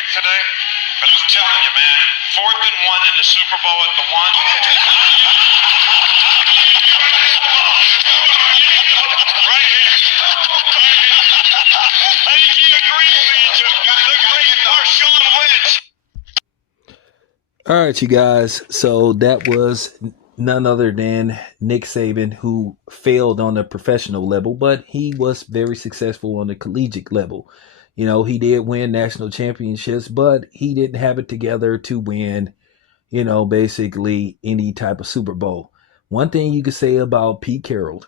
pick today, but I'm telling you, man, 4th and 1 in the Super Bowl at the 1. Right here. I think you agree, Lynch. The great Marshawn Lynch. All right, you guys. So that was none other than Nick Saban, who failed on the professional level, but he was very successful on the collegiate level. You know, he did win national championships, but he didn't have it together to win, basically any type of Super Bowl. One thing you could say about Pete Carroll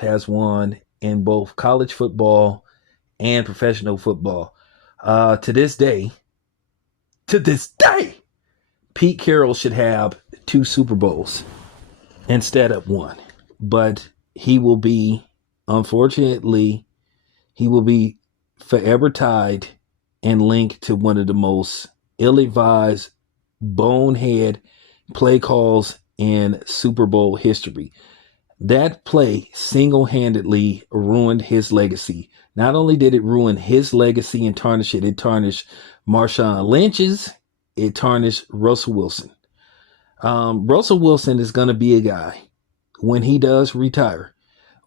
has won in both college football and professional football. To this day, Pete Carroll should have 2 Super Bowls instead of 1. But unfortunately, he will be forever tied and linked to one of the most ill-advised, bonehead play calls in Super Bowl history. That play single-handedly ruined his legacy. Not only did it ruin his legacy and tarnish it, it tarnished Marshawn Lynch's. It tarnished Russell Wilson. Russell Wilson is going to be a guy when he does retire.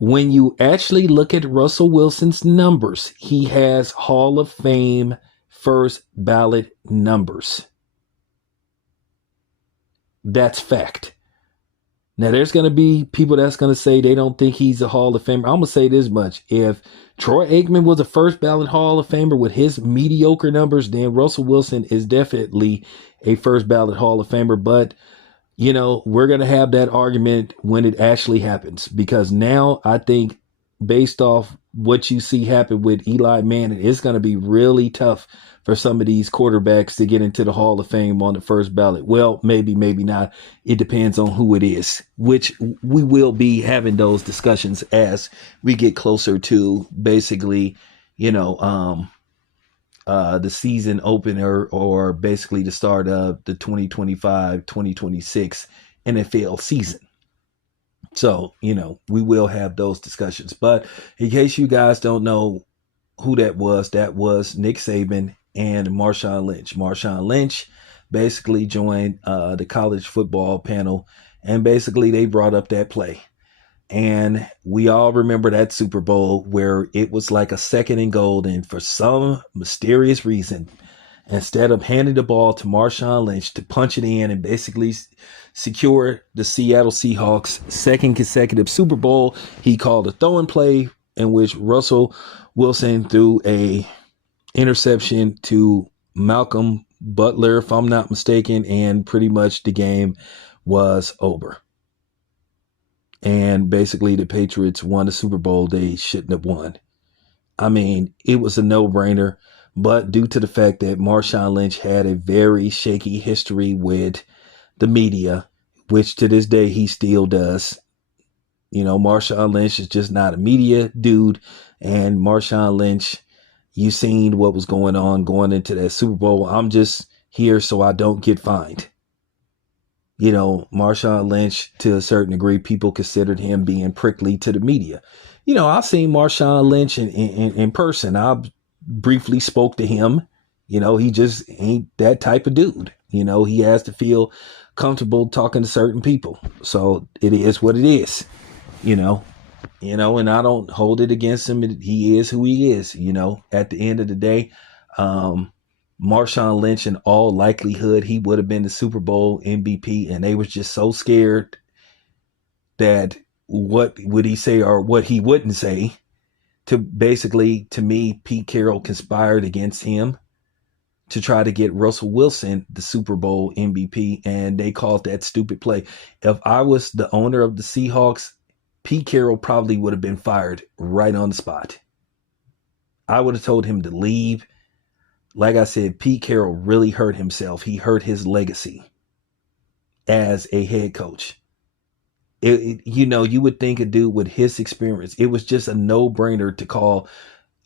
When you actually look at Russell Wilson's numbers, he has Hall of Fame first ballot numbers. That's fact. Now, there's going to be people that's going to say they don't think he's a Hall of Famer. I'm going to say this much. If Troy Aikman was a first ballot Hall of Famer with his mediocre numbers, then Russell Wilson is definitely a first ballot Hall of Famer. But, we're going to have that argument when it actually happens. Because now I think based off what you see happen with Eli Manning, it's going to be really tough for some of these quarterbacks to get into the Hall of Fame on the first ballot. Well, maybe not. It depends on who it is, which we will be having those discussions as we get closer to basically, the season opener or basically the start of the 2025-2026 NFL season. So, we will have those discussions. But in case you guys don't know who that was Nick Saban and Marshawn Lynch. Marshawn Lynch basically joined the college football panel, and basically they brought up that play. And we all remember that Super Bowl where it was like a 2nd and goal, and for some mysterious reason, instead of handing the ball to Marshawn Lynch to punch it in and basically secure the Seattle Seahawks' 2nd consecutive Super Bowl, he called a throwing play in which Russell Wilson threw a interception to Malcolm Butler, if I'm not mistaken, and pretty much the game was over. And basically the Patriots won the Super Bowl they shouldn't have won. I mean, it was a no-brainer, but due to the fact that Marshawn Lynch had a very shaky history with the media, which to this day he still does. Marshawn Lynch is just not a media dude, and Marshawn Lynch, you seen what was going on going into that Super Bowl. I'm just here so I don't get fined. Marshawn Lynch, to a certain degree, people considered him being prickly to the media. I've seen Marshawn Lynch in person. I briefly spoke to him. He just ain't that type of dude. He has to feel comfortable talking to certain people. So it is what it is, and I don't hold it against him. He is who he is, at the end of the day. Marshawn Lynch, in all likelihood, he would have been the Super Bowl MVP, and they was just so scared that what would he say or what he wouldn't say. To me, Pete Carroll conspired against him to try to get Russell Wilson the Super Bowl MVP, and they called that stupid play. If I was the owner of the Seahawks, Pete Carroll probably would have been fired right on the spot. I would have told him to leave. Like I said, Pete Carroll really hurt himself. He hurt his legacy as a head coach. You would think a dude with his experience, it was just a no-brainer to call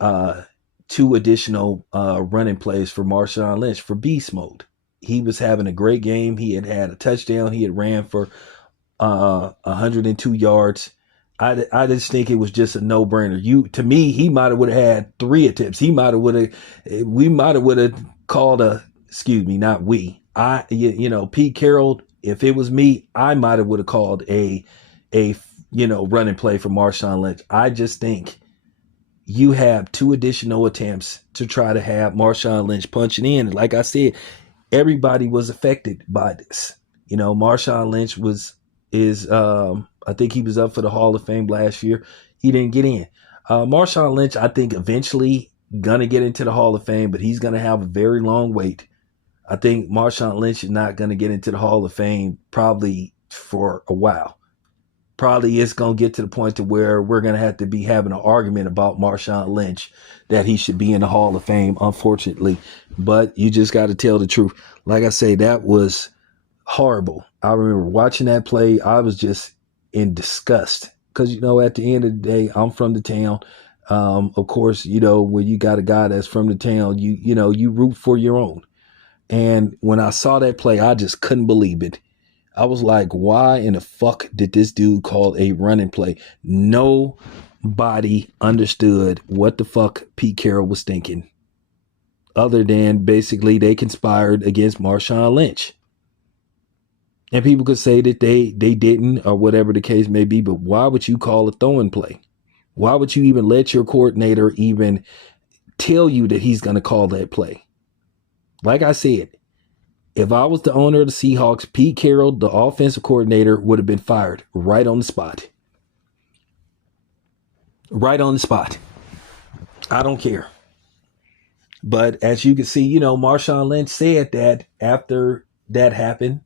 2 additional running plays for Marshawn Lynch for beast mode. He was having a great game. He had a touchdown. He had ran for 102 yards. I just think it was just a no-brainer. To me, he might have would have had 3 attempts. We might have would have called not we. Pete Carroll, if it was me, I might have would have called a running play for Marshawn Lynch. I just think you have 2 additional attempts to try to have Marshawn Lynch punching in. Like I said, everybody was affected by this. Marshawn Lynch I think he was up for the Hall of Fame last year. He didn't get in. Marshawn Lynch, I think eventually gonna get into the Hall of Fame, but he's gonna have a very long wait. I think Marshawn Lynch is not gonna get into the Hall of Fame probably for a while. Probably it's gonna get to the point to where we're gonna have to be having an argument about Marshawn Lynch that he should be in the Hall of Fame, unfortunately. But you just got to tell the truth. Like I say, that was horrible. I remember watching that play. I was just in disgust because, at the end of the day, I'm from the town. Of course, when you got a guy that's from the town, you root for your own. And when I saw that play, I just couldn't believe it. I was like, why in the fuck did this dude call a running play? Nobody understood what the fuck Pete Carroll was thinking, other than basically they conspired against Marshawn Lynch. And people could say that they didn't, or whatever the case may be, but why would you call a throwing play? Why would you even let your coordinator even tell you that he's going to call that play? Like I said, if I was the owner of the Seahawks, Pete Carroll, the offensive coordinator, would have been fired right on the spot. Right on the spot. I don't care. But as you can see, Marshawn Lynch said that after that happened,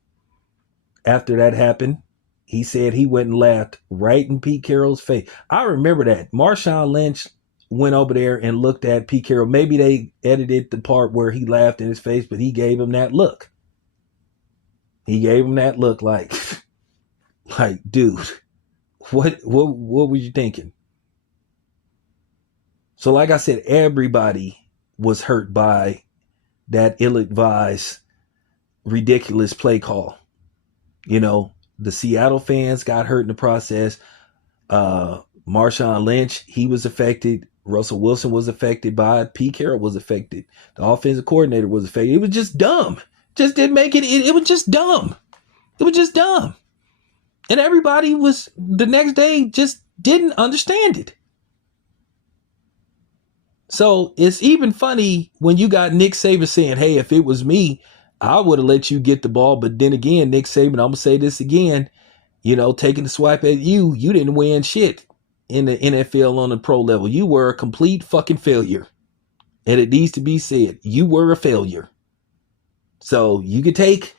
he said he went and laughed right in Pete Carroll's face. I remember that. Marshawn Lynch went over there and looked at Pete Carroll. Maybe they edited the part where he laughed in his face, but he gave him that look. He gave him that look like, dude, what were you thinking? So like I said, everybody was hurt by that ill-advised, ridiculous play call. The Seattle fans got hurt in the process. Marshawn Lynch, he was affected. Russell Wilson was affected by it. Pete Carroll was affected. The offensive coordinator was affected. It was just dumb. Just didn't make it. It was just dumb. It was just dumb. And everybody was, the next day, just didn't understand it. So it's even funny when you got Nick Saban saying, hey, if it was me, I would have let you get the ball. But then again, Nick Saban, I'm going to say this again, taking the swipe at you didn't win shit in the NFL on the pro level. You were a complete fucking failure. And it needs to be said, you were a failure. So you could take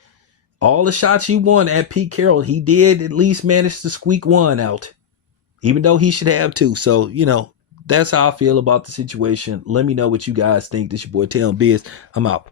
all the shots you won at Pete Carroll. He did at least manage to squeak one out, even though he should have 2. So, that's how I feel about the situation. Let me know what you guys think. This your boy Taylor Biz. I'm out.